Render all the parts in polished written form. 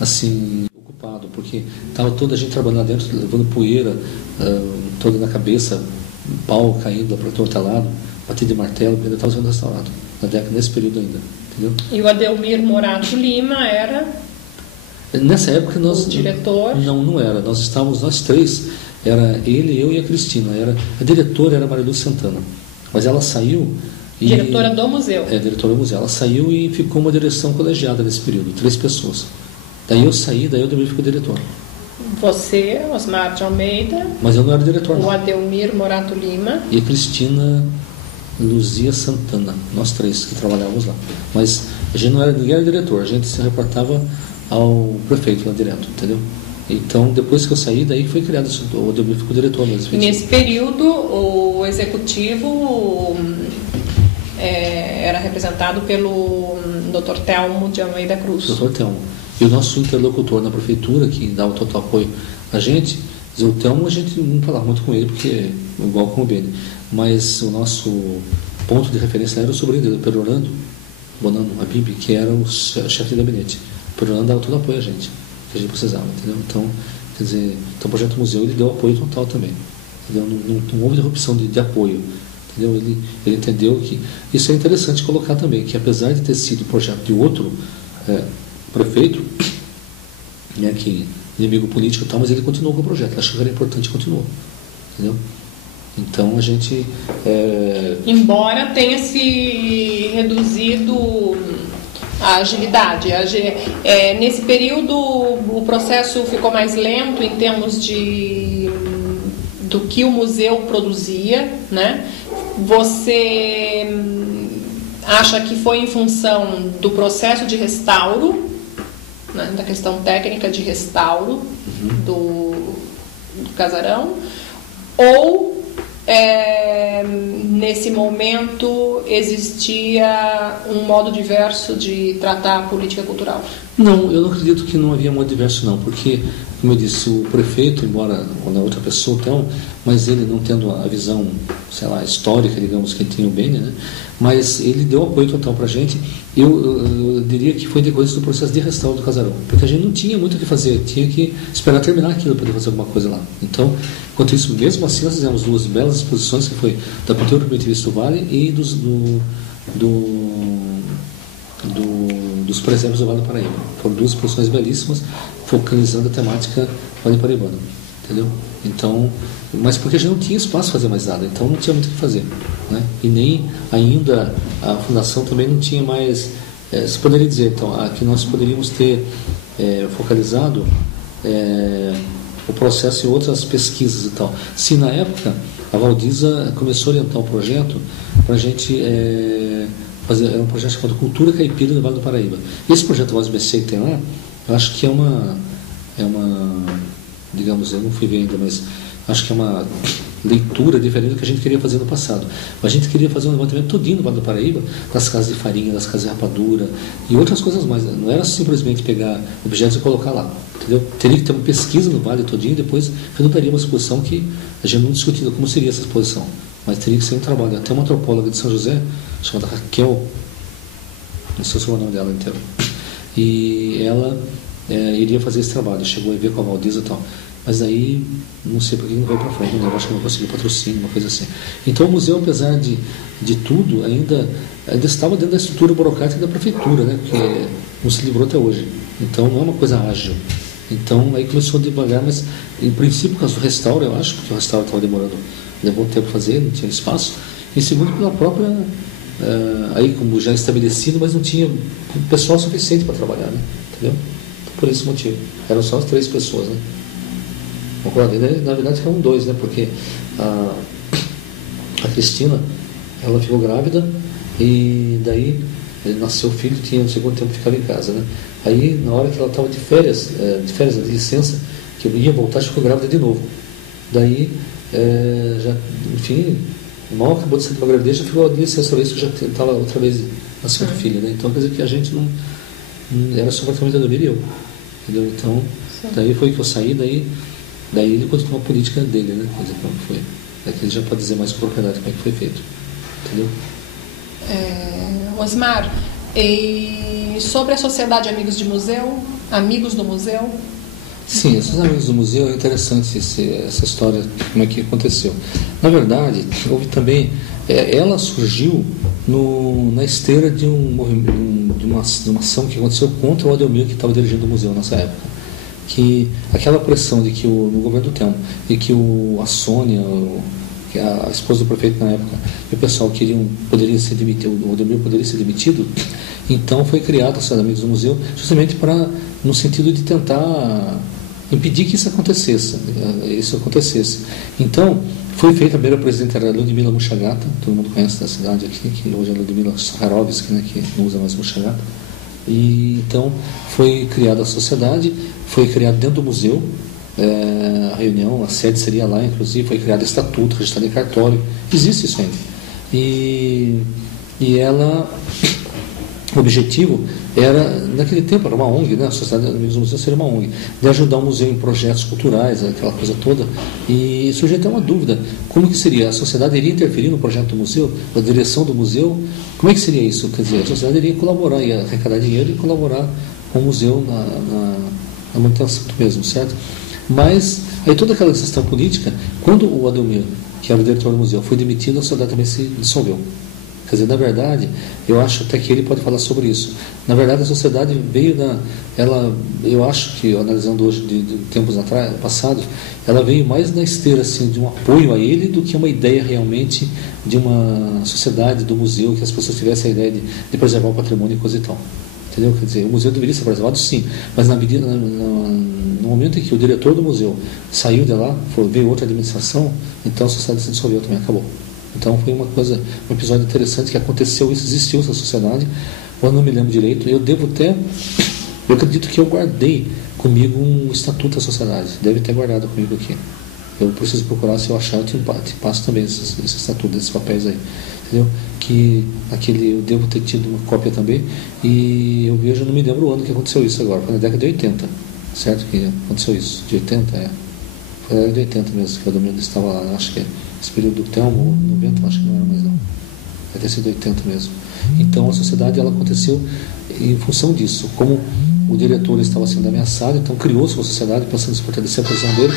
assim, ocupado, porque estava toda a gente trabalhando lá dentro, levando poeira toda na cabeça, pau caindo para todo lado, batido de martelo, ainda estava sendo restaurado, nesse período ainda, entendeu? E o Adelmir Morato Lima era... Nessa época nós... O diretor? Não era, nós estávamos, nós três, era ele, eu e a Cristina, a diretora era a Maria Lúcia Santana, mas ela saiu... Diretora do museu. Diretora do museu. Ela saiu e ficou uma direção colegiada nesse período, 3 pessoas. Daí eu saí, daí eu também ficou diretor. Você, Osmar de Almeida. Mas eu não era diretor, não. O Adelmir Morato Lima. E a Cristina Luzia Santana. Nós 3 que trabalhávamos lá. Mas a gente não era, ninguém era diretor, a gente se reportava ao prefeito lá direto, entendeu? Então, depois que eu saí, daí foi criado o Adelmir ficou diretor mesmo. E nesse período, o executivo... era representado pelo Dr. Telmo de Almeida Cruz. Dr. Telmo. E o nosso interlocutor na prefeitura, que dava total apoio a gente, o Telmo, a gente não falava muito com ele, porque igual com o Beni. Mas o nosso ponto de referência era o sobrinho dele, o Pedro Orlando Bonano Habib, que era o chefe de gabinete. O Pedro Orlando dava todo apoio a gente, que a gente precisava, entendeu? Então, quer dizer, o projeto museu ele deu apoio total também. Entendeu? Não houve interrupção de apoio. Entendeu? Ele entendeu que isso é interessante colocar também, que apesar de ter sido projeto de outro prefeito, né, que inimigo político e tal, mas ele continuou com o projeto, ele achou que era importante e continuou, entendeu? Então a gente embora tenha se reduzido a agilidade, nesse período o processo ficou mais lento em termos do que o museu produzia, né? Você acha que foi em função do processo de restauro, né, da questão técnica de restauro do casarão, ou nesse momento existia um modo diverso de tratar a política cultural? Não, eu não acredito que não havia modo diverso não, porque, como eu disse, o prefeito, embora na outra pessoa, então, mas ele não tendo a visão, sei lá, histórica, digamos, que tinha o Beni, né? Mas ele deu apoio total para a gente. Eu diria que foi depois do processo de restauro do casarão, porque a gente não tinha muito o que fazer, tinha que esperar terminar aquilo para poder fazer alguma coisa lá. Então, enquanto isso, mesmo assim, nós fizemos 2 belas exposições, que foi da Pintura Primitivista do Vale e dos presépios do Vale do Paraíba. Foram 2 exposições belíssimas, focalizando a temática Vale Paraibana, entendeu? Então, mas porque a gente não tinha espaço para fazer mais nada, então não tinha muito o que fazer, né? E nem ainda a fundação também não tinha mais, se poderia dizer, então, que nós poderíamos ter focalizado o processo em outras pesquisas e tal. Se na época a Valdisa começou a orientar o projeto para a gente fazer, um projeto chamado Cultura Caipira do Vale do Paraíba. Esse projeto Voz BC que tem lá, eu acho que é uma, digamos, eu não fui ver ainda, mas acho que é uma leitura diferente do que a gente queria fazer no passado. A gente queria fazer um levantamento todinho no Vale do Paraíba, das casas de farinha, das casas de rapadura e outras coisas mais. Não era simplesmente pegar objetos e colocar lá, entendeu? Teria que ter uma pesquisa no Vale todinho e depois redundaria uma exposição que a gente não discutiu como seria essa exposição, mas teria que ser um trabalho. Até uma antropóloga de São José, chamada Raquel, não sei se é o nome dela inteiro, e ela iria fazer esse trabalho, chegou a ver com a Valdisa e tal. Mas aí, não sei por que não vai para frente, né? Eu acho que não conseguiu patrocínio, uma coisa assim. Então o museu, apesar de tudo, ainda estava dentro da estrutura burocrática da prefeitura, né? Porque não se livrou até hoje. Então não é uma coisa ágil. Então aí começou devagar, mas em princípio por causa do restauro, eu acho, porque o restauro estava demorando, levou um tempo para fazer, não tinha espaço. E segundo pela própria, aí como já estabelecido, mas não tinha pessoal suficiente para trabalhar, né? Entendeu? Então, por esse motivo. Eram só as 3 pessoas, né? Na verdade eram 2, né? Porque a Cristina, ela ficou grávida e daí nasceu o filho, tinha no segundo tempo ficava em casa, né? Aí na hora que ela estava de férias, de licença, que eu ia voltar, ficou grávida de novo. Daí, já, enfim, mal acabou de sair da gravidez, já ficou de licença outra vez, que já estava outra vez nascendo filho, né? Então quer dizer que a gente não era só praticamente a Adelmir e eu, entendeu? Então, daí foi que eu saí, daí ele continuou a política dele, né? Quer dizer, como foi. Daqui ele já pode dizer mais com propriedade como é que foi feito. Entendeu? Osmar, e sobre a Sociedade Amigos de Museu, Amigos do museu? Sim, esses amigos do museu, é interessante essa história, como é que aconteceu. Na verdade, houve também, ela surgiu na esteira de uma ação que aconteceu contra o Ademir, que estava dirigindo o museu nessa época. Que aquela pressão de que no governo do Telmo, e que a Sônia, que a esposa do prefeito na época, e o pessoal poderia ser demitido, o Ademir poderia ser demitido, então foi criado os Amigos do Museu, justamente no sentido de tentar impedir que isso acontecesse. Então, foi feita a primeira presidente, era a Ludmila Muchagata, todo mundo conhece da cidade aqui, que hoje é a Ludmila Sakharovsky, né, que não usa mais Muchagata. E então foi criada a sociedade, foi criado dentro do museu, a reunião, a sede seria lá, inclusive, foi criado estatuto, registrado em cartório, existe isso ainda. E ela, o objetivo era, naquele tempo, era uma ONG, né? A Sociedade de Amigos do Museu seria uma ONG, de ajudar o museu em projetos culturais, aquela coisa toda. E surgiu até uma dúvida, como que seria? A sociedade iria interferir no projeto do museu, a direção do museu? Como é que seria isso? Quer dizer, a sociedade iria colaborar, ia arrecadar dinheiro e colaborar com o museu na manutenção do mesmo, certo? Mas, aí toda aquela questão política, quando o Ademir, que era o diretor do museu, foi demitido, a sociedade também se dissolveu. Quer dizer, na verdade, eu acho até que ele pode falar sobre isso. Na verdade, a sociedade veio eu acho que, analisando hoje de tempos passados, ela veio mais na esteira assim, de um apoio a ele do que uma ideia realmente de uma sociedade, do museu, que as pessoas tivessem a ideia de preservar o patrimônio e coisa e tal. Entendeu? Quer dizer, o museu deveria ser preservado, sim, mas no momento em que o diretor do museu saiu de lá, veio outra administração, então a sociedade se dissolveu também, acabou. Então foi um episódio interessante que aconteceu, isso existiu essa sociedade, eu não me lembro direito, eu acredito que eu guardei comigo um estatuto da sociedade, deve ter guardado comigo aqui. Eu preciso procurar, se eu achar, eu te passo também esse estatuto, esses papéis aí, entendeu? Que eu devo ter tido uma cópia também, e eu vejo, não me lembro o ano que aconteceu isso agora, foi na década de 80, certo? Que aconteceu isso, de 80, foi na década de 80 mesmo, que o Ademir estava lá, acho que esse período do Telmo, 90, acho que não era mais não, deve ter sido 80 mesmo. Então a sociedade, ela aconteceu em função disso, como o diretor estava sendo ameaçado, então criou-se uma sociedade pensando em se fortalecer a posição dele,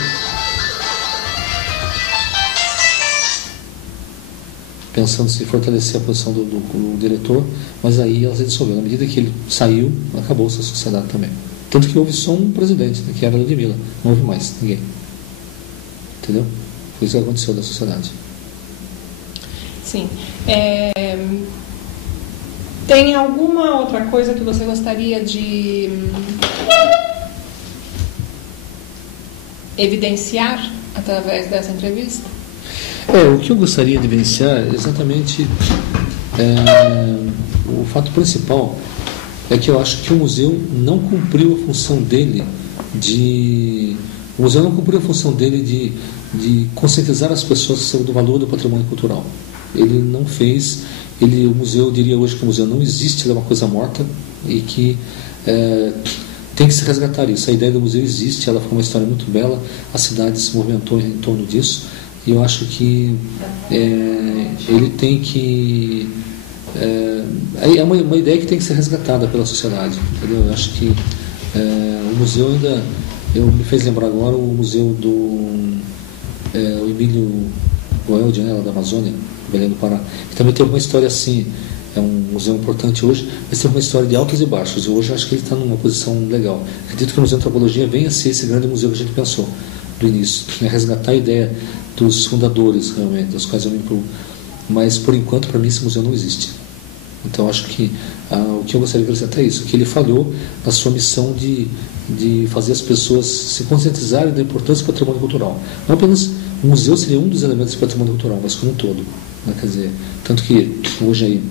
pensando em se fortalecer a posição do diretor, mas aí ela se dissolveu. Na medida que ele saiu, acabou-se a sociedade também. Tanto que houve só um presidente, né, que era a Ludmila, não houve mais ninguém. Entendeu? Foi isso que aconteceu da sociedade. Sim. Tem alguma outra coisa que você gostaria de evidenciar através dessa entrevista? O que eu gostaria de evidenciar é exatamente o fato principal é que eu acho que o museu não cumpriu a função dele de conscientizar as pessoas sobre o valor do patrimônio cultural. Ele não fez, o museu, eu diria hoje que o museu não existe, ele é uma coisa morta e que tem que se resgatar isso. A ideia do museu existe, ela foi uma história muito bela, a cidade se movimentou em torno disso, e eu acho que ele tem que... é uma ideia que tem que ser resgatada pela sociedade, entendeu? Eu acho que o museu ainda... me fez lembrar agora o museu do Emílio Goeldi, né, lá da Amazônia, Belém do Pará, que também tem uma história assim, é um museu importante hoje, mas tem uma história de altos e baixos, e hoje eu acho que ele está numa posição legal. Acredito que o Museu de Antropologia venha a ser esse grande museu que a gente pensou do início, resgatar a ideia dos fundadores, realmente, dos quais eu me incluo. Mas, por enquanto, para mim, esse museu não existe. Então, acho que o que eu gostaria de acrescentar é isso, que ele falhou na sua missão de fazer as pessoas se conscientizarem da importância do patrimônio cultural. Não apenas o museu seria um dos elementos do patrimônio cultural, mas como um todo. Né? Quer dizer, tanto que hoje aí,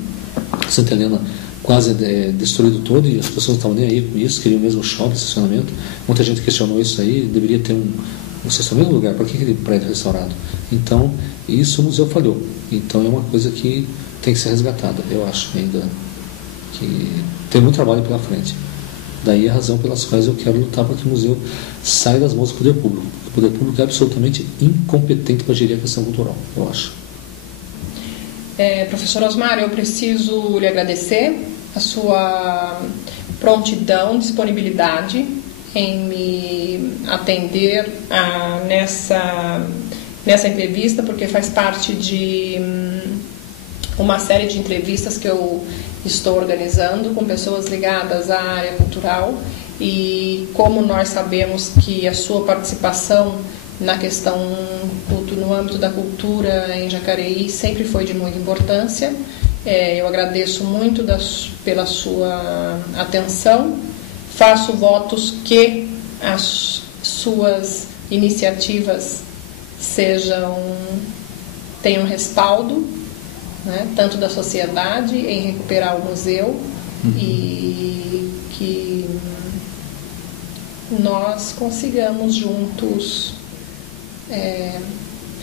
Santa Helena quase destruído todo, e as pessoas não estavam nem aí com isso, queriam mesmo shopping, estacionamento. Muita gente questionou isso aí, deveria ter um estacionamento no lugar, para que aquele prédio restaurado? Então, isso o museu falhou. Então, é uma coisa que tem que ser resgatada, eu acho ainda que tem muito trabalho pela frente. Daí a razão pelas quais eu quero lutar para que o museu saia das mãos do poder público. O poder público é absolutamente incompetente para gerir a questão cultural, eu acho. Professor Osmar, eu preciso lhe agradecer a sua prontidão, disponibilidade em me atender nessa entrevista, porque faz parte de uma série de entrevistas que eu estou organizando com pessoas ligadas à área cultural, e como nós sabemos que a sua participação na questão no âmbito da cultura em Jacareí sempre foi de muita importância, eu agradeço muito pela sua atenção, faço votos que as suas iniciativas tenham respaldo, né, tanto da sociedade em recuperar o museu, e que nós consigamos juntos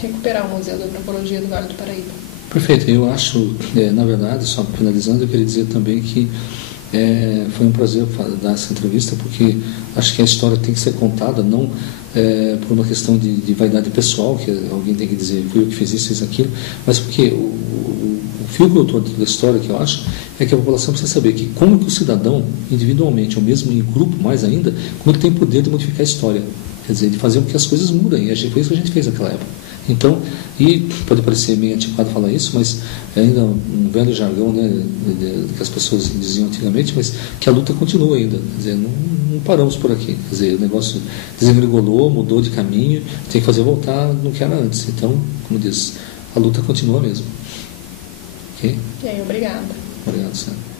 recuperar o Museu da Antropologia do Vale do Paraíba. Perfeito. Eu acho, na verdade, só finalizando, eu queria dizer também que foi um prazer dar essa entrevista, porque acho que a história tem que ser contada, não por uma questão de vaidade pessoal, que alguém tem que dizer, fui eu que fiz isso, fiz aquilo, mas porque o fio condutor da história, que eu acho, é que a população precisa saber que como que o cidadão, individualmente, ou mesmo em grupo mais ainda, como ele tem poder de modificar a história, quer dizer, de fazer com que as coisas mudem, e foi isso que a gente fez naquela época. Então, e pode parecer meio antiquado falar isso, mas é ainda um velho jargão, né, que as pessoas diziam antigamente, mas que a luta continua ainda, quer dizer, não paramos por aqui, quer dizer, o negócio desengolou, mudou de caminho, tem que fazer voltar no que era antes. Então, como diz, a luta continua mesmo. Ok? Obrigada. Obrigado, Sandra.